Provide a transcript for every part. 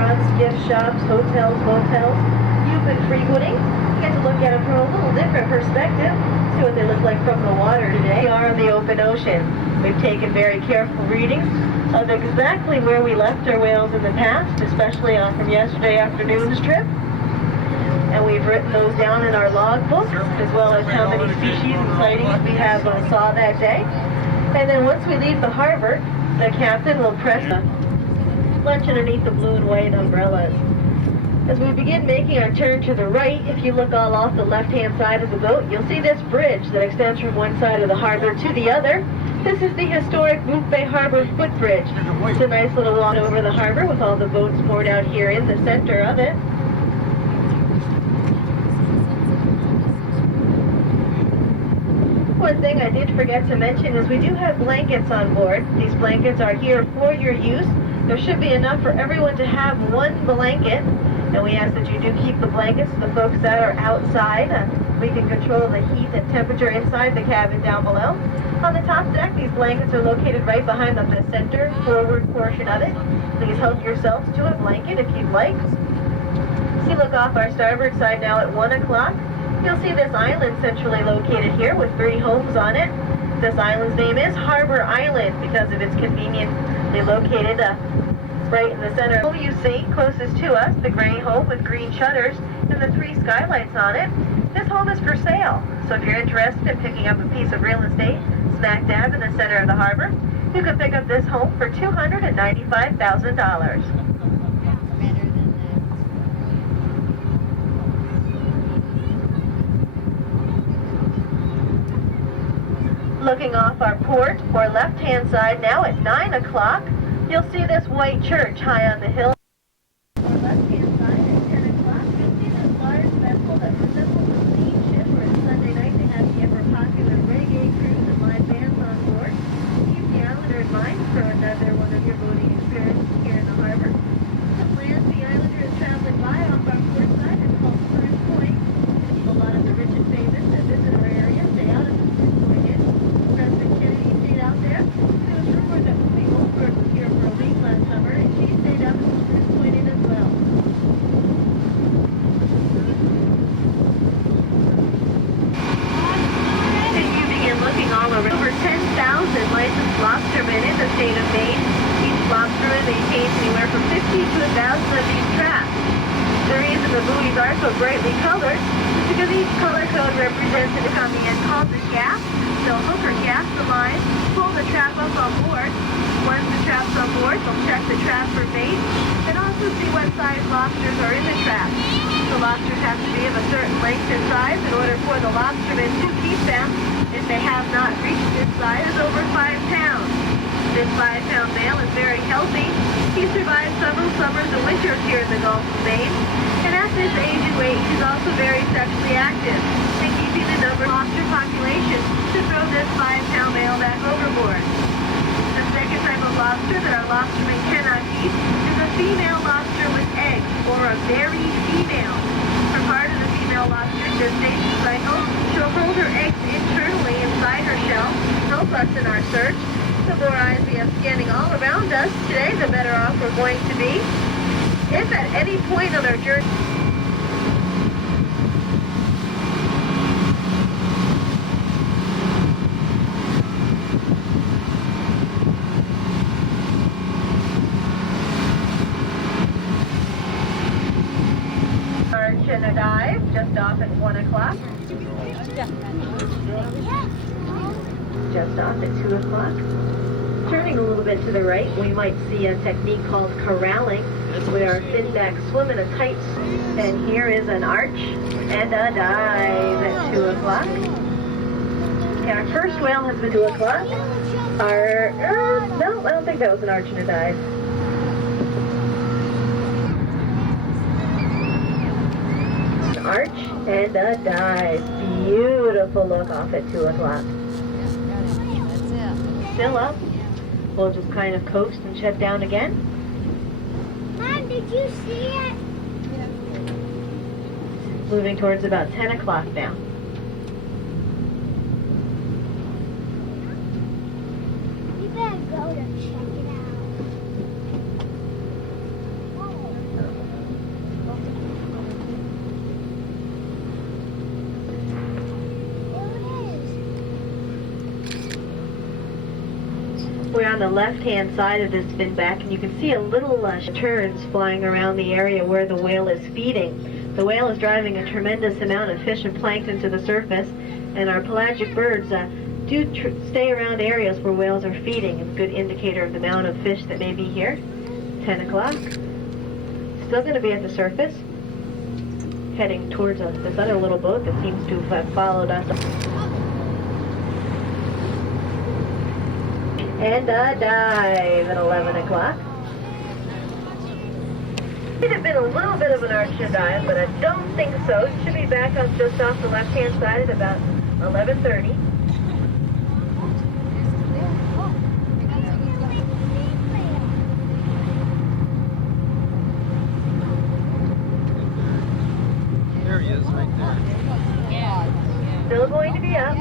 restaurants, gift shops, hotels, motels you've been frequenting. You get to look at them from a little different perspective, see what they look like from the water today. We are in the open ocean. We've taken very careful readings of exactly where we left our whales in the past, especially from yesterday afternoon's trip. And we've written those down in our logbook, as well as how many species and sightings we have saw that day. And then once we leave the harbor, the captain will press the lunch underneath the blue and white umbrellas. As we begin making our turn to the right, if you look all off the left-hand side of the boat, you'll see this bridge that extends from one side of the harbor to the other. This is the historic Moose Bay Harbor footbridge. It's a nice little walk over the harbor with all the boats moored out here in the center of it. One thing I did forget to mention is we do have blankets on board. These blankets are here for your use. There should be enough for everyone to have one blanket, and we ask that you do keep the blankets for the folks that are outside. We can control the heat and temperature inside the cabin down below. On the top deck, these blankets are located right behind the center forward portion of it. Please help yourselves to a blanket if you'd like. As you look off our starboard side now at 1 o'clock, you'll see this island centrally located here with 3 homes on it. This island's name is Harbor Island because of its conveniently located right in the center. The home you see closest to us, the gray home with green shutters and the 3 skylights on it. This home is for sale, so if you're interested in picking up a piece of real estate smack dab in the center of the harbor, you can pick up this home for $295,000. Looking off our port or left-hand side now at 9 o'clock, you'll see this white church high on the hill. Or left-hand side at 10 o'clock, you'll see this large vessel that resembles a steamship, where Sunday night they have the ever-popular reggae cruise and live bands on board. Keep the Islander in mind for another one of your boating experiences here in the harbor. The land the Islander is traveling by off our port side is called Spruce Point. A lot of the rich and famous that visit our area stay out at the Spruce Point Inn. President Kennedy stayed out there. There was rumors that Whoopi Goldberg was here for a week last summer, and she stayed up at the Spruce Point Inn as well. And you begin looking all around. Over 10,000 licensed lobstermen in the state of Maine. Each lobsterman maintains anywhere from 50 to 1,000 of these traps. The reason the buoys are so brightly colored is because each color code represents an command called the gap. They'll hook or cast the line, pull the trap up on board. Once the trap's on board, they'll check the trap for bait and also see what size lobsters are in the trap. The lobsters have to be of a certain length and size in order for the lobstermen to keep them. If they have not reached this size, it's over 5 pounds. This 5-pound male is very healthy. He survived several summers and winters here in the Gulf of Maine. And at this age and weight, he's also very sexually active and keeping the number of lobster population to throw this 5-pound male back overboard. The second type of lobster that our lobstermen cannot eat is a female lobster with eggs, or a berry female. For part of the female lobster's gestation cycle, she'll hold her eggs internally inside her shell to help us in our search. The more eyes we have scanning all around us today, the better off we're going to be. If at any point on our journey and a dive just off at 1 o'clock. Just off at 2 o'clock. Turning a little bit to the right, we might see a technique called corralling, where our finback swim in a tight, and here is an arch and a dive at 2 o'clock. And our first whale has been 2 o'clock. No, I don't think that was an arch and a dive. Arch and a dive. Beautiful look off at 2 o'clock. Still up. We'll just kind of coast and shut down again. Mom, did you see it? Moving towards about 10 o'clock now. You better go to check it We're on the left-hand side of this fin back, and you can see a little turns flying around the area where the whale is feeding. The whale is driving a tremendous amount of fish and plankton to the surface, and our pelagic birds do stay around areas where whales are feeding. It's a good indicator of the amount of fish that may be here. 10 o'clock. Still going to be at the surface, heading towards this other little boat that seems to have followed us. And a dive at 11 o'clock. It had been a little bit of an arch to dive, but I don't think so. It should be back up just off the left-hand side at about 11:30. There he is, right there. Yeah. Still going to be up.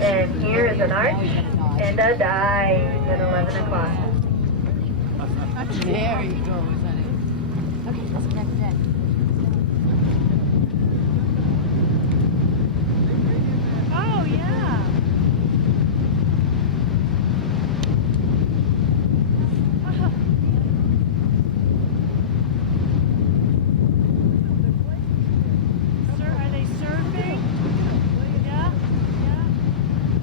And here is an arch and a dive at 11 o'clock. There you go, honey. Okay, let's get that. Oh, yeah. Sir, are they surfing? Yeah?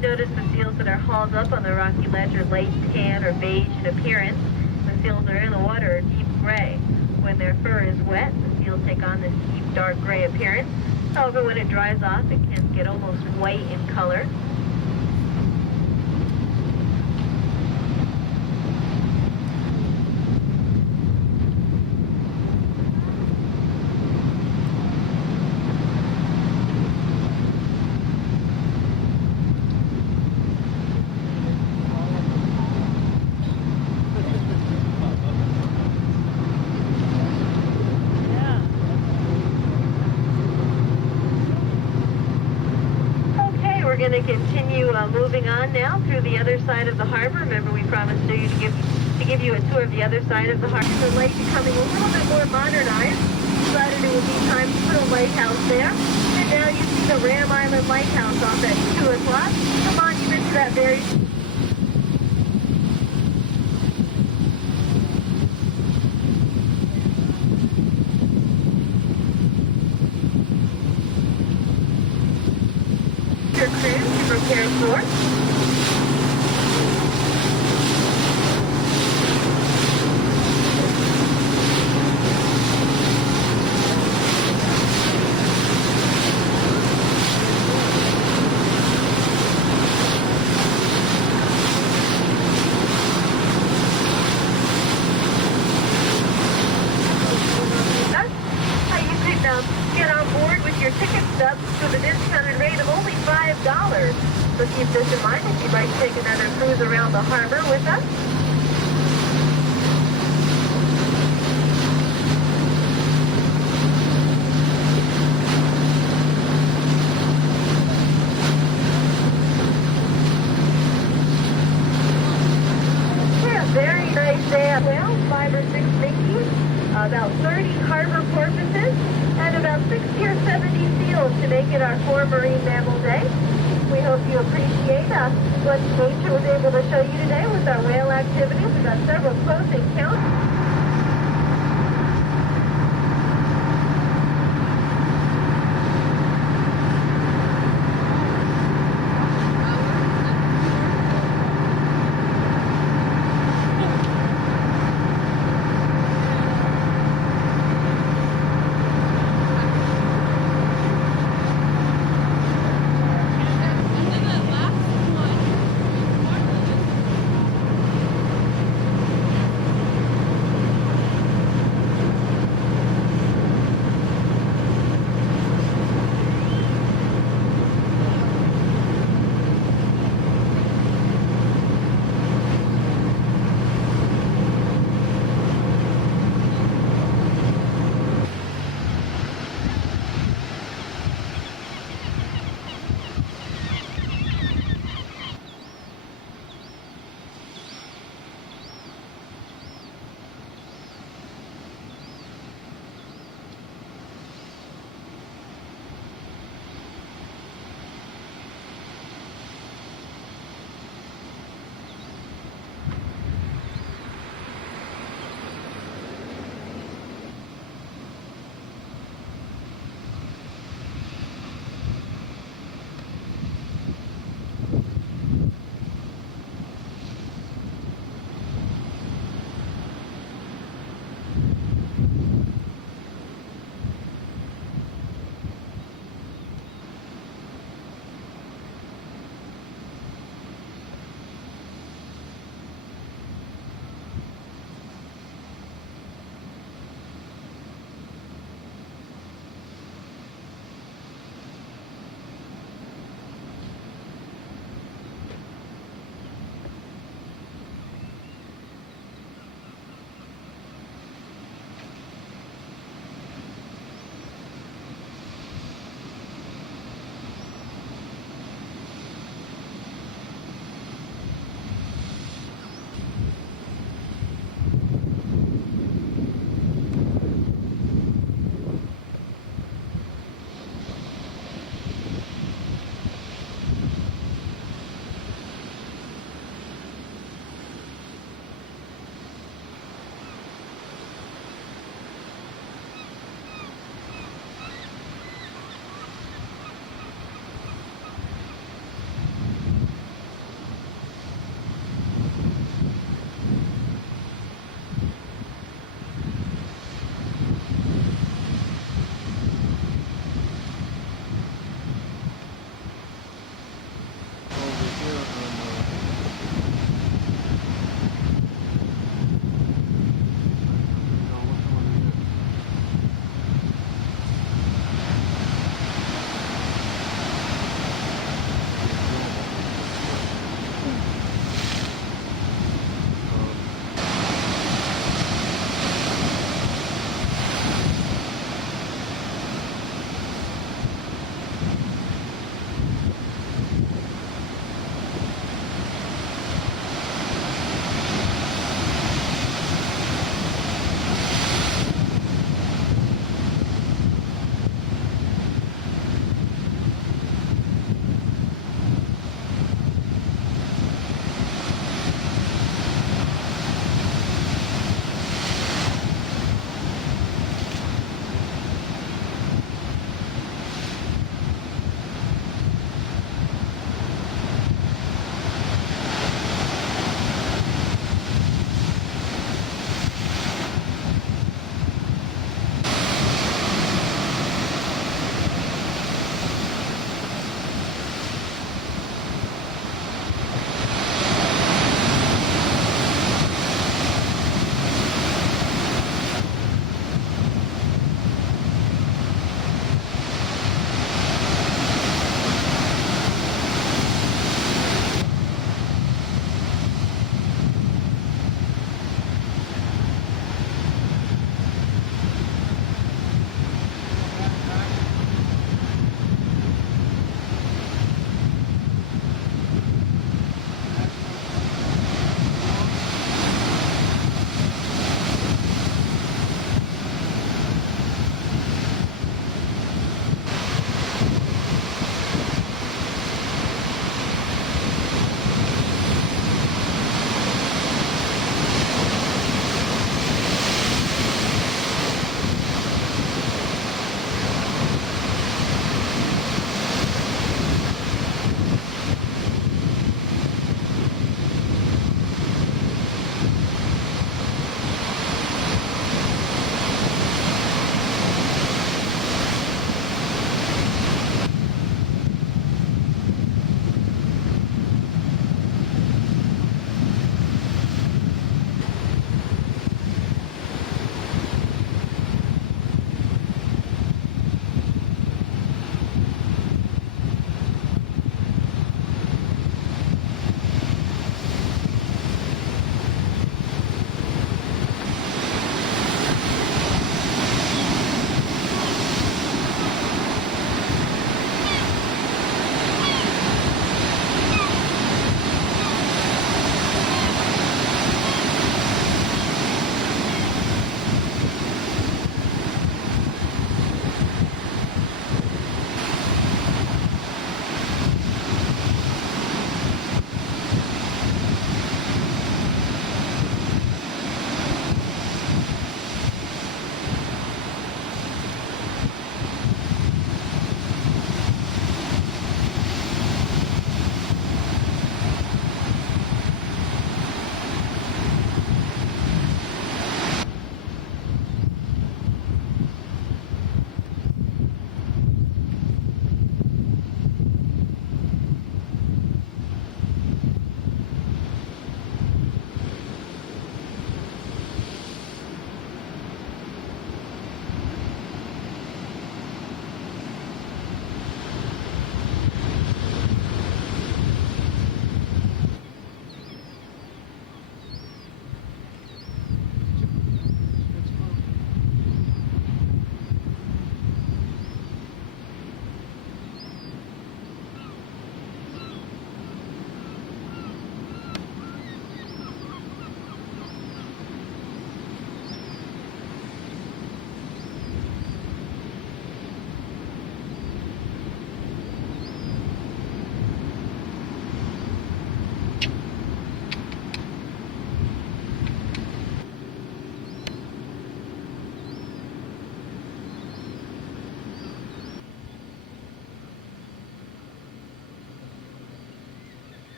Notice the seals that are hauled up on the rocky ledge are light tan or beige in appearance. The seals that are in the water are deep gray. When their fur is wet, the seals take on this deep dark gray appearance. However, when it dries off, it can get almost white in color. We're going to continue moving on now through the other side of the harbor. Remember, we promised to give you a tour of the other side of the harbor. The lake becoming a little bit more modernized. Decided it would be time to put a lighthouse there. And now you see the Ram Island Lighthouse off at 2 o'clock. A monument to that very... Your cruise to prepare for. Get on board with your ticket stubs for the discounted rate of only $5. So keep this in mind if you'd like to take another cruise around the harbor with us. Yeah, very nice day at Whale, 5 or 6 minkies, about 30 harbor porpoises, and about 60 or 70 seals to make it our 4 Marine Mammal Day. We hope you appreciate what nature was able to show you today with our whale activities. We've got several close encounters.